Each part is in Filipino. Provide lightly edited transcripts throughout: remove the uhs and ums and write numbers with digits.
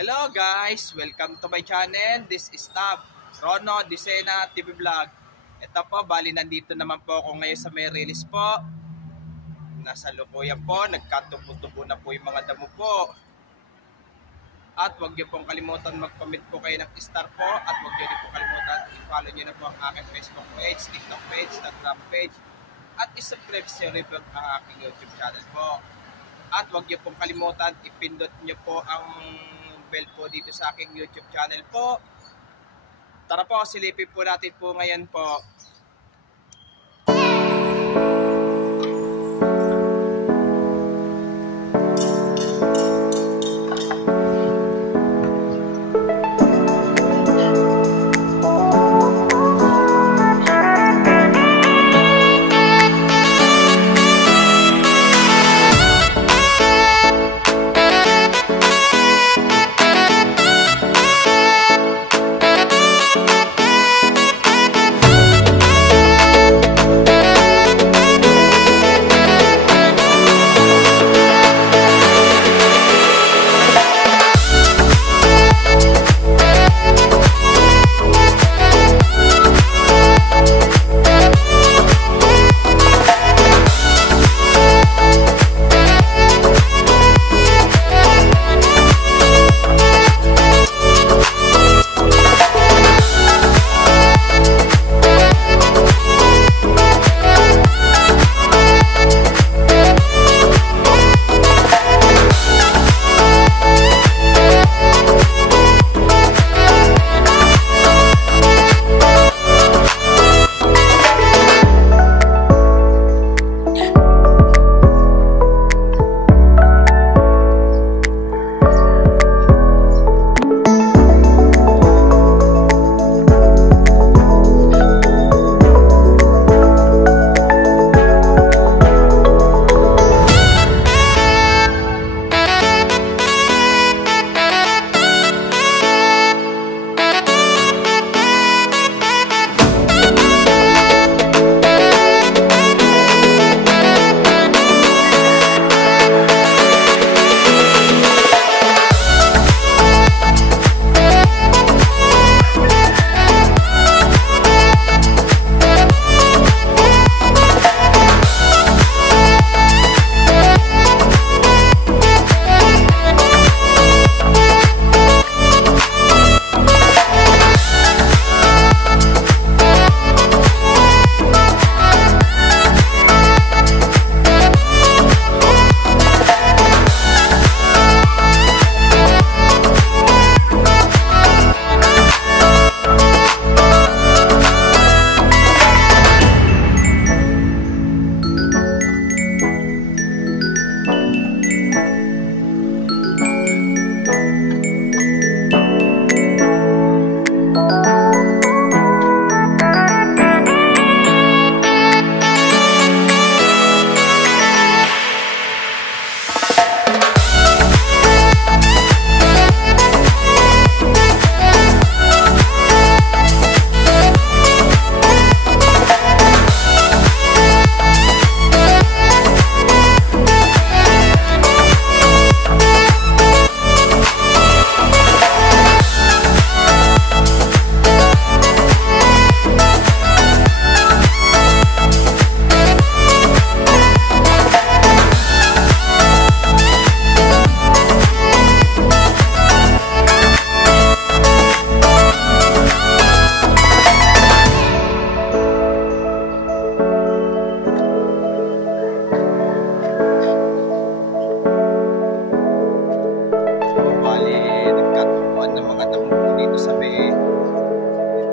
Hello guys! Welcome to my channel. This is Tab, Rono Disena TV Vlog. Ito po, bali nandito naman po ako ngayon sa may release po. Nasa lukuyan po, nagkatubo-tubo na po yung mga damo po. At huwag niyo pong kalimutan mag-comment po kayo ng star po. At huwag niyo rin po kalimutan i-follow niyo na po ang aking Facebook page, TikTok page, Instagram page. At i-subscribe niyo rin po ang aking YouTube channel po. At huwag niyo pong kalimutan, ipindot niyo po ang bell po dito sa aking YouTube channel po. Tara po, silipin po natin po ngayon po.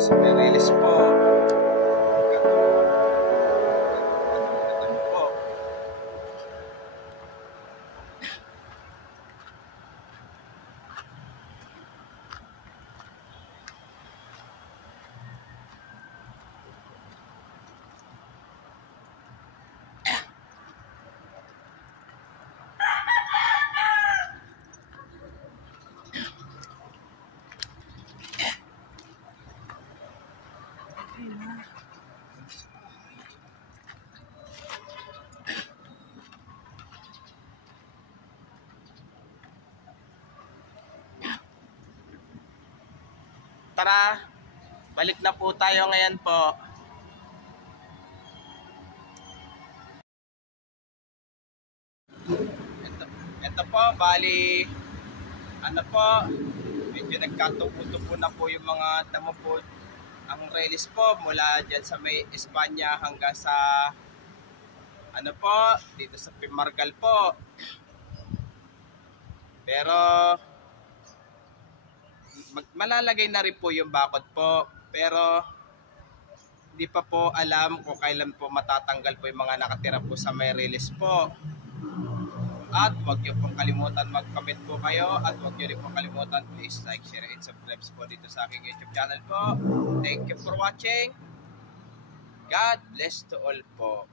Sa may release po. tara, balik na po tayo ngayon po. Ito po, bali, ano po, medyo nagkatupo-tupo na po yung mga damo po. Ang release po mula dyan sa may Espanya hanggang sa ano po, dito sa Pimargal po. Pero malalagay na rin po yung bakod po. Pero hindi pa po alam kung kailan po matatanggal po yung mga nakatira po sa may release po. At huwag niyo pong kalimutan mag-comment po kayo. At huwag niyo rin pong kalimutan please like, share, and subscribe po dito sa aking YouTube channel po. Thank you for watching. God bless to all po.